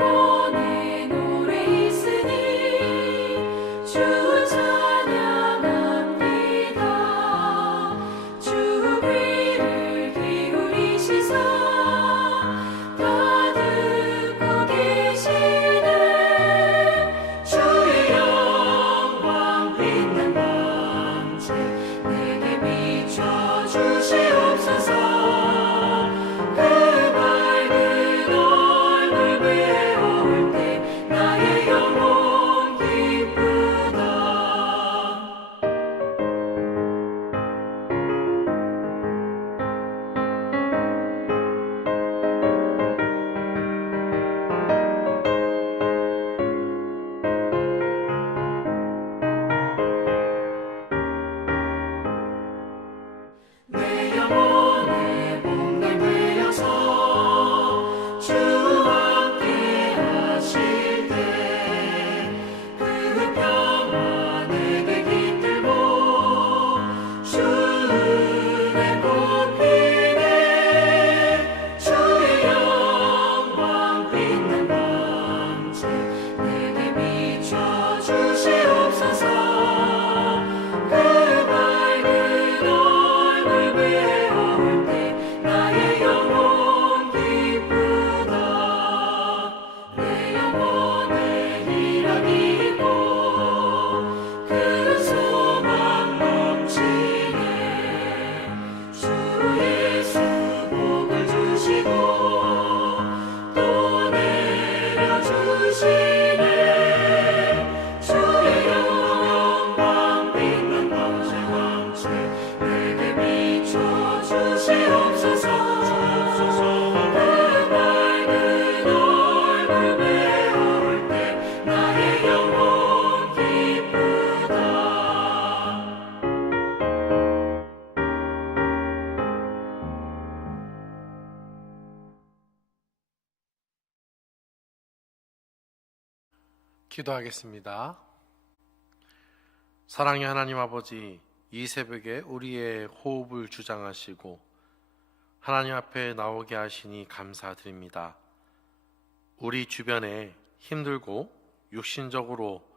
영혼에 노래 있으니 주 찬양합니다. 주 귀를 기울이시사 다 듣고 계시네. 주의 영광 빛난 밤새 내게 비춰 주시옵소서. 그 밝은 얼굴 배울 때 나의 영혼 기쁘다. 내 영혼의 봄날 되어서 주와 함께 하실 때 그 평화 내게 깃들고 주 은혜 꽃피네. 주의 영광 빛난 밤새 내게 비춰 주시옵소서. 그 밝은 얼굴 배울 때 나의 영혼 기쁘다. 내 영혼에 희락이 있고 그 소망 넘치네. 주 예수 복을 주시고 또 내려주시네. 주의 영광 빛난 밤새 내게 비춰 주시옵소서. 그 밝은 얼굴 배울 때 나의 영혼 기쁘다. 기도하겠습니다. 사랑의 하나님 아버지, 이 새벽에 우리의 호흡을 주장하시고 하나님 앞에 나오게 하시니 감사드립니다. 우리 주변에 힘들고 육신적으로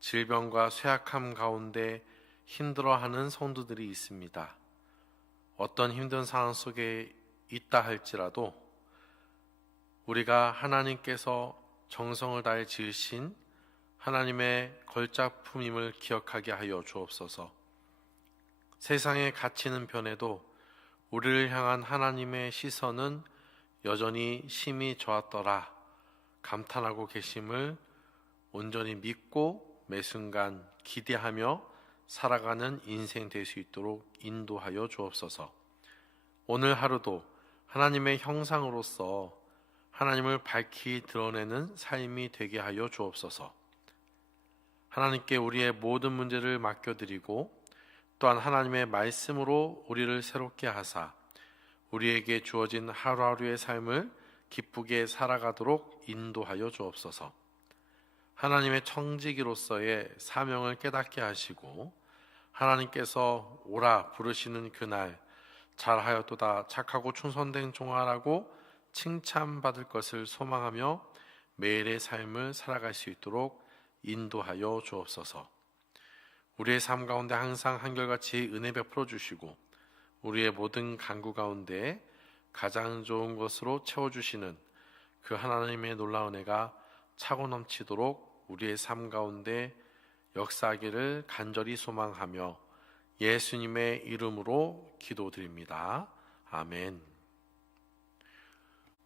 질병과 쇠약함 가운데 힘들어하는 성도들이 있습니다. 어떤 힘든 상황 속에 있다 할지라도 우리가 하나님께서 정성을 다해 지으신 하나님의 걸작품임을 기억하게 하여 주옵소서. 세상의 가치는 변해도 우리를 향한 하나님의 시선은 여전히 심히 좋았더라 감탄하고 계심을 온전히 믿고 매 순간 기대하며 살아가는 인생 될 수 있도록 인도하여 주옵소서. 오늘 하루도 하나님의 형상으로서 하나님을 밝히 드러내는 삶이 되게 하여 주옵소서. 하나님께 우리의 모든 문제를 맡겨드리고 또한 하나님의 말씀으로 우리를 새롭게 하사 우리에게 주어진 하루하루의 삶을 기쁘게 살아가도록 인도하여 주옵소서. 하나님의 청지기로서의 사명을 깨닫게 하시고 하나님께서 오라 부르시는 그날 잘하였도다 착하고 충성된 종아라고 칭찬받을 것을 소망하며 매일의 삶을 살아갈 수 있도록 인도하여 주옵소서. 우리의 삶 가운데 항상 한결같이 은혜 베풀어 주시고 우리의 모든 간구 가운데 가장 좋은 것으로 채워주시는 그 하나님의 놀라운 은혜가 차고 넘치도록 우리의 삶 가운데 역사하기를 간절히 소망하며 예수님의 이름으로 기도드립니다. 아멘.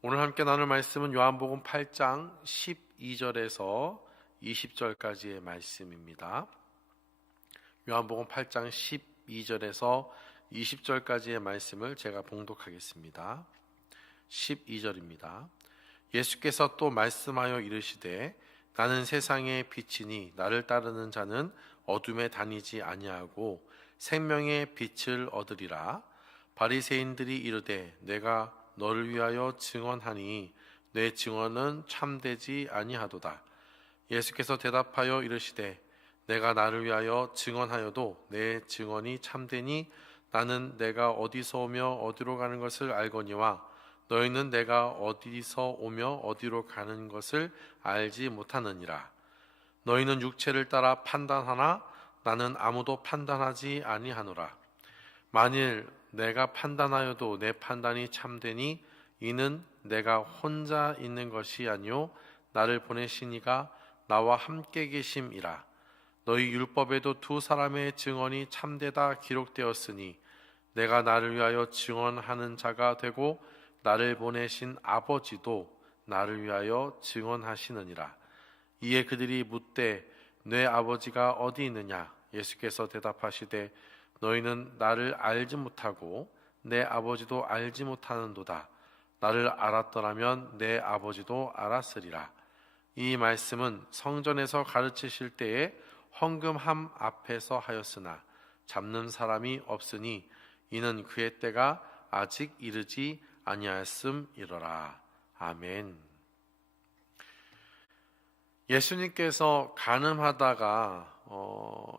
오늘 함께 나눌 말씀은 요한복음 8장 12절에서 20절까지의 말씀입니다. 요한복음 8장 12절에서 20절까지의 말씀을 제가 봉독하겠습니다. 12절입니다. 예수께서 또 말씀하여 이르시되 나는 세상의 빛이니 나를 따르는 자는 어둠에 다니지 아니하고 생명의 빛을 얻으리라. 바리새인들이 이르되 내가 너를 위하여 증언하니 내 증언은 참되지 아니하도다. 예수께서 대답하여 이르시되 내가 나를 위하여 증언하여도 내 증언이 참되니 나는 내가 어디서 오며 어디로 가는 것을 알거니와 너희는 내가 어디서 오며 어디로 가는 것을 알지 못하느니라. 너희는 육체를 따라 판단하나 나는 아무도 판단하지 아니하노라. 만일 내가 판단하여도 내 판단이 참되니 이는 내가 혼자 있는 것이 아니요 나를 보내신 이가 나와 함께 계심이라. 너희 율법에도 두 사람의 증언이 참되다 기록되었으니 내가 나를 위하여 증언하는 자가 되고 나를 보내신 아버지도 나를 위하여 증언하시느니라. 이에 그들이 묻되 내 아버지가 어디 있느냐? 예수께서 대답하시되 너희는 나를 알지 못하고 내 아버지도 알지 못하는도다. 나를 알았더라면 내 아버지도 알았으리라. 이 말씀은 성전에서 가르치실 때에 헌금함 앞에서 하였으나 잡는 사람이 없으니 이는 그의 때가 아직 이르지 아니하였음이로라. 아멘. 예수님께서 간음하다가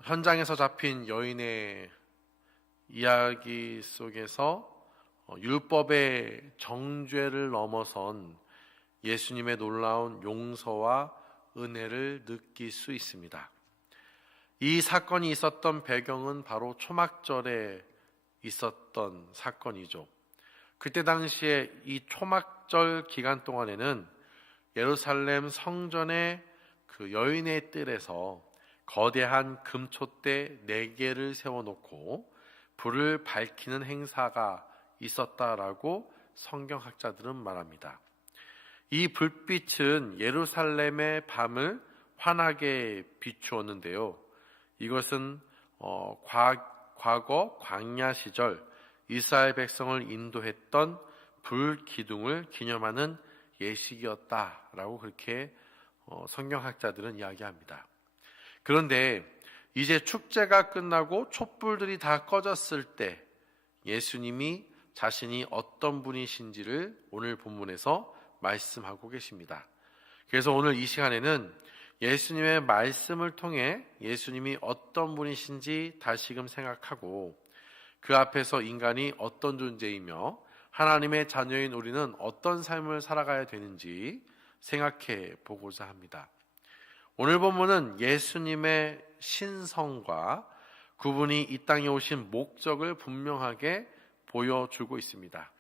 현장에서 잡힌 여인의 이야기 속에서 율법의 정죄를 넘어선 예수님의 놀라운 용서와 은혜를 느낄 수 있습니다. 이 사건이 있었던 배경은 바로 초막절에 있었던 사건이죠. 그때 당시에 이 초막절 기간 동안에는 예루살렘 성전의 그 여인의 뜰에서 거대한 금촛대 4개를 세워놓고 불을 밝히는 행사가 있었다라고 성경학자들은 말합니다. 이 불빛은 예루살렘의 밤을 환하게 비추었는데요. 이것은 과거 광야 시절 이스라엘 백성을 인도했던 불기둥을 기념하는 예식이었다라고 그렇게 성경학자들은 이야기합니다. 그런데 이제 축제가 끝나고 촛불들이 다 꺼졌을 때 예수님이 자신이 어떤 분이신지를 오늘 본문에서 말씀하고 계십니다. 그래서 오늘 이 시간에는 예수님의 말씀을 통해 예수님이 어떤 분이신지 다시금 생각하고 그 앞에서 인간이 어떤 존재이며 하나님의 자녀인 우리는 어떤 삶을 살아가야 되는지 생각해 보고자 합니다. 오늘 본문은 예수님의 신성과 그분이 이 땅에 오신 목적을 분명하게 보여주고 있습니다.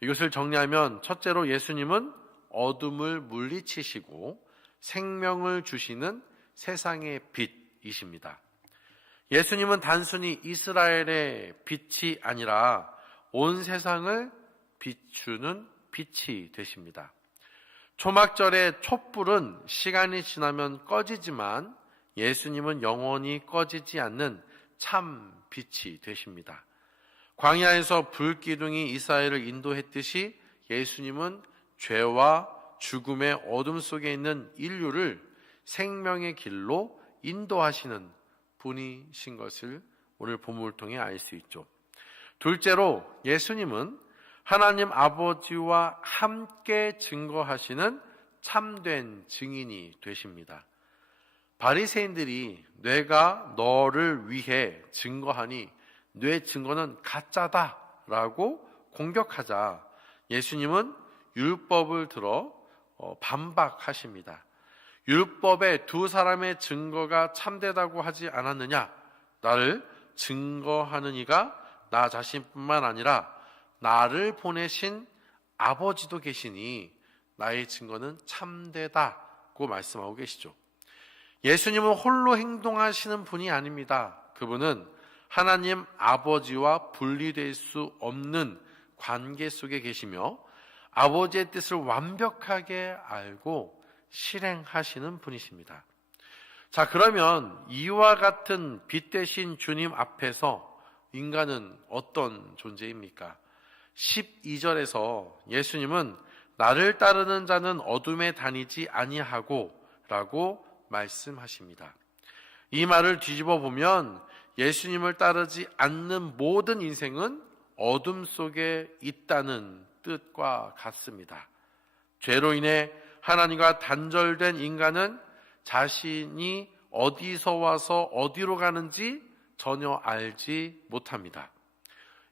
이것을 정리하면 첫째로 예수님은 어둠을 물리치시고 생명을 주시는 세상의 빛이십니다. 예수님은 단순히 이스라엘의 빛이 아니라 온 세상을 비추는 빛이 되십니다. 초막절의 촛불은 시간이 지나면 꺼지지만 예수님은 영원히 꺼지지 않는 참 빛이 되십니다. 광야에서 불기둥이 이스라엘을 인도했듯이 예수님은 죄와 죽음의 어둠 속에 있는 인류를 생명의 길로 인도하시는 분이신 것을 오늘 본문을 통해 알 수 있죠. 둘째로 예수님은 하나님 아버지와 함께 증거하시는 참된 증인이 되십니다. 바리새인들이 내가 너를 위해 증거하니 내 증거는 가짜다라고 공격하자 예수님은 율법을 들어 반박하십니다. 율법에 두 사람의 증거가 참되다고 하지 않았느냐? 나를 증거하는 이가 나 자신뿐만 아니라 나를 보내신 아버지도 계시니 나의 증거는 참되다고 말씀하고 계시죠. 예수님은 홀로 행동하시는 분이 아닙니다. 그분은 하나님 아버지와 분리될 수 없는 관계 속에 계시며 아버지의 뜻을 완벽하게 알고 실행하시는 분이십니다. 자, 그러면 이와 같은 빛 대신 주님 앞에서 인간은 어떤 존재입니까? 12절에서 예수님은 나를 따르는 자는 어둠에 다니지 아니하고 라고 말씀하십니다. 이 말을 뒤집어 보면 예수님을 따르지 않는 모든 인생은 어둠 속에 있다는 뜻과 같습니다. 죄로 인해 하나님과 단절된 인간은 자신이 어디서 와서 어디로 가는지 전혀 알지 못합니다.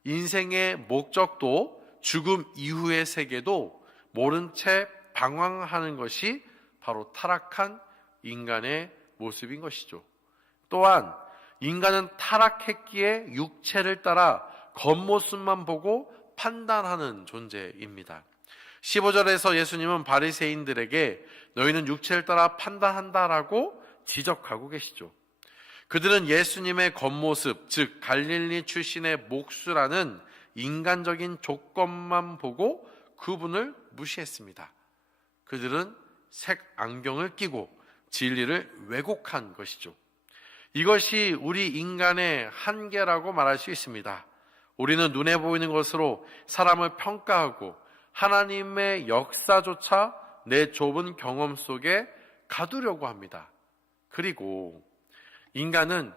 인생의 목적도 죽음 이후의 세계도 모른 채 방황하는 것이 바로 타락한 인간의 모습인 것이죠. 또한 인간은 타락했기에 육체를 따라 겉모습만 보고 판단하는 존재입니다. 15절에서 예수님은 바리새인들에게 너희는 육체를 따라 판단한다라고 지적하고 계시죠. 그들은 예수님의 겉모습, 즉 갈릴리 출신의 목수라는 인간적인 조건만 보고 그분을 무시했습니다. 그들은 색 안경을 끼고 진리를 왜곡한 것이죠. 이것이 우리 인간의 한계라고 말할 수 있습니다. 우리는 눈에 보이는 것으로 사람을 평가하고 하나님의 역사조차 내 좁은 경험 속에 가두려고 합니다. 그리고 인간은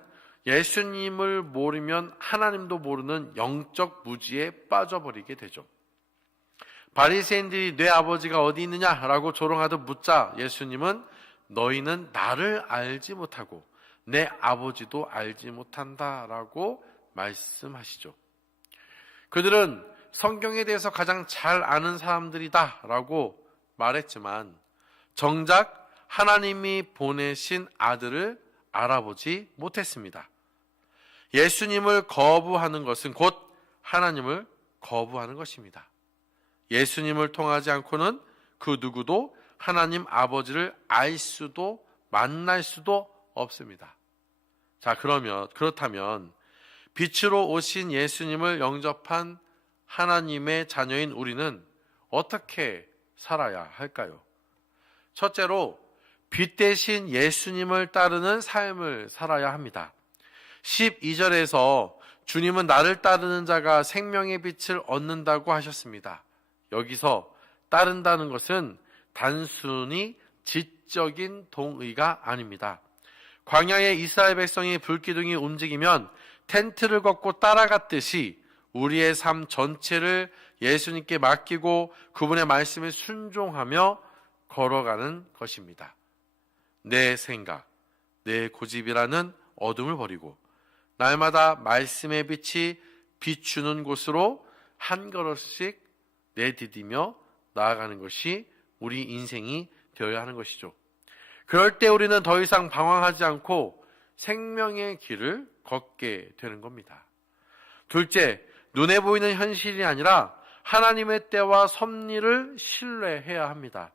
예수님을 모르면 하나님도 모르는 영적 무지에 빠져버리게 되죠. 바리새인들이 내 아버지가 어디 있느냐라고 조롱하듯 묻자 예수님은 너희는 나를 알지 못하고 내 아버지도 알지 못한다라고 말씀하시죠. 그들은 성경에 대해서 가장 잘 아는 사람들이다라고 말했지만 정작 하나님이 보내신 아들을 알아보지 못했습니다. 예수님을 거부하는 것은 곧 하나님을 거부하는 것입니다. 예수님을 통하지 않고는 그 누구도 하나님 아버지를 알 수도 만날 수도 없습니다. 자, 그렇다면 빛으로 오신 예수님을 영접한 하나님의 자녀인 우리는 어떻게 살아야 할까요? 첫째로 빛 대신 예수님을 따르는 삶을 살아야 합니다. 12절에서 주님은 나를 따르는 자가 생명의 빛을 얻는다고 하셨습니다. 여기서 따른다는 것은 단순히 지적인 동의가 아닙니다. 광야에 이스라엘 백성이 불기둥이 움직이면 텐트를 걷고 따라갔듯이 우리의 삶 전체를 예수님께 맡기고 그분의 말씀에 순종하며 걸어가는 것입니다. 내 생각, 내 고집이라는 어둠을 버리고 날마다 말씀의 빛이 비추는 곳으로 한 걸음씩 내디디며 나아가는 것이 우리 인생이 되어야 하는 것이죠. 그럴 때 우리는 더 이상 방황하지 않고 생명의 길을 걷게 되는 겁니다. 둘째, 눈에 보이는 현실이 아니라 하나님의 때와 섭리를 신뢰해야 합니다.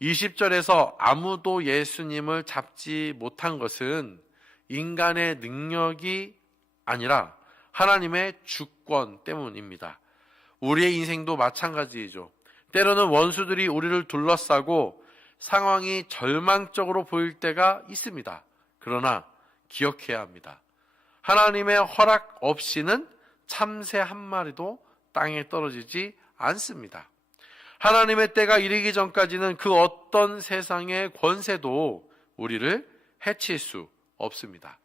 20절에서 아무도 예수님을 잡지 못한 것은 인간의 능력이 아니라 하나님의 주권 때문입니다. 우리의 인생도 마찬가지이죠. 때로는 원수들이 우리를 둘러싸고 상황이 절망적으로 보일 때가 있습니다. 그러나 기억해야 합니다. 하나님의 허락 없이는 참새 한 마리도 땅에 떨어지지 않습니다. 하나님의 때가 이르기 전까지는 그 어떤 세상의 권세도 우리를 해칠 수 없습니다.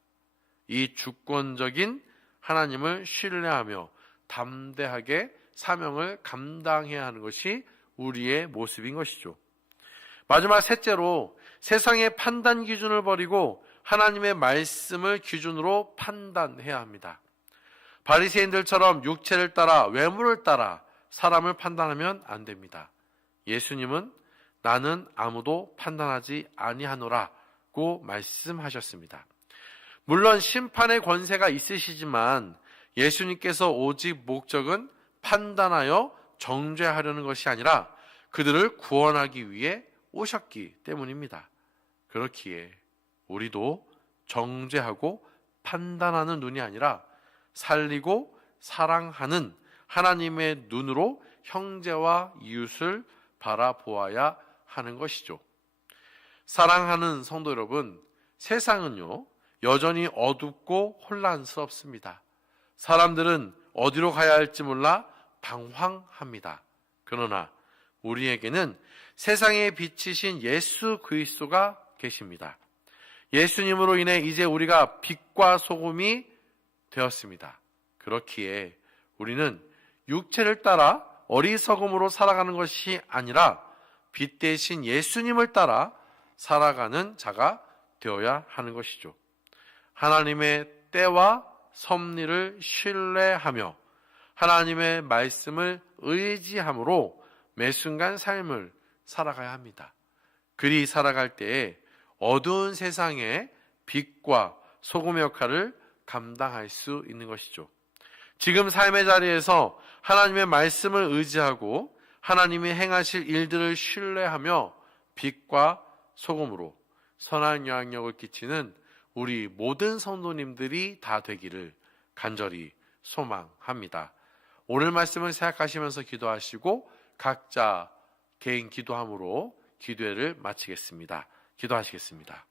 이 주권적인 하나님을 신뢰하며 담대하게 사명을 감당해야 하는 것이 우리의 모습인 것이죠. 마지막 셋째로 세상의 판단 기준을 버리고 하나님의 말씀을 기준으로 판단해야 합니다. 바리새인들처럼 육체를 따라 외모를 따라 사람을 판단하면 안 됩니다. 예수님은 나는 아무도 판단하지 아니하노라고 말씀하셨습니다. 물론 심판의 권세가 있으시지만 예수님께서 오직 목적은 판단하여 정죄하려는 것이 아니라 그들을 구원하기 위해 오셨기 때문입니다. 그렇기에 우리도 정죄하고 판단하는 눈이 아니라 살리고 사랑하는 하나님의 눈으로 형제와 이웃을 바라보아야 하는 것이죠. 사랑하는 성도 여러분, 세상은요 여전히 어둡고 혼란스럽습니다. 사람들은 어디로 가야 할지 몰라 방황합니다. 그러나 우리에게는 세상에 비치신 예수 그리스도가 계십니다. 예수님으로 인해 이제 우리가 빛과 소금이 되었습니다. 그렇기에 우리는 육체를 따라 어리석음으로 살아가는 것이 아니라 빛 대신 예수님을 따라 살아가는 자가 되어야 하는 것이죠. 하나님의 때와 섭리를 신뢰하며 하나님의 말씀을 의지함으로 매 순간 삶을 살아가야 합니다. 그리 살아갈 때에 어두운 세상에 빛과 소금의 역할을 감당할 수 있는 것이죠. 지금 삶의 자리에서 하나님의 말씀을 의지하고 하나님이 행하실 일들을 신뢰하며 빛과 소금으로 선한 영향력을 끼치는 우리 모든 성도님들이 다 되기를 간절히 소망합니다. 오늘 말씀을 생각하시면서 기도하시고 각자 개인 기도함으로 기도회를 마치겠습니다. 기도하시겠습니다.